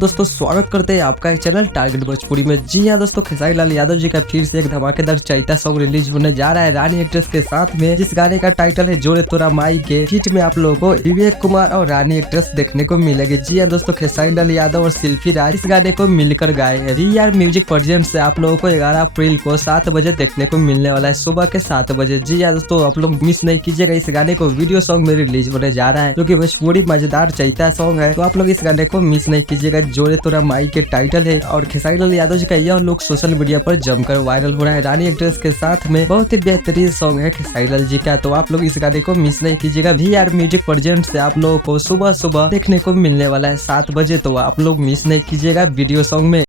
दोस्तों स्वागत करते हैं आपका चैनल टारगेट भोजपुरी में। जी हाँ दोस्तों, खेसारी लाल यादव जी का फिर से एक धमाकेदार चैता सॉन्ग रिलीज होने जा रहा है रानी एक्ट्रेस के साथ में, जिस गाने का टाइटल है जोड़े तोरा माई के। हिट में आप लोगों को विवेक कुमार और रानी एक्ट्रेस देखने को मिलेगी। जी हाँ दोस्तों, खेसारी लाल यादव और शिल्पी राज इस गाने को मिलकर गाए हैं। VR म्यूजिक प्रेजेंट से आप लोगों को 11 अप्रैल को 7 बजे देखने को मिलने वाला है, सुबह के 7 बजे। जी हाँ दोस्तों, आप लोग मिस नहीं कीजिएगा इस गाने को। वीडियो सॉन्ग में रिलीज होने जा रहा है जो कि भोजपुरी मजेदार चैता सॉन्ग है, तो आप लोग इस गाने को मिस नहीं कीजिएगा। जोड़े तोरा माई के टाइटल है और खेसारी लाल यादव जी का यह लुक सोशल मीडिया पर जमकर वायरल हो रहा है। रानी एक्ट्रेस के साथ में बहुत ही बेहतरीन सॉन्ग है खेसारी लाल जी का, तो आप लोग इस गाने को मिस नहीं कीजिएगा। VR म्यूजिक प्रेजेंट से आप लोगों को सुबह सुबह देखने को मिलने वाला है 7 बजे, तो आप लोग मिस नहीं कीजिएगा वीडियो सॉन्ग में।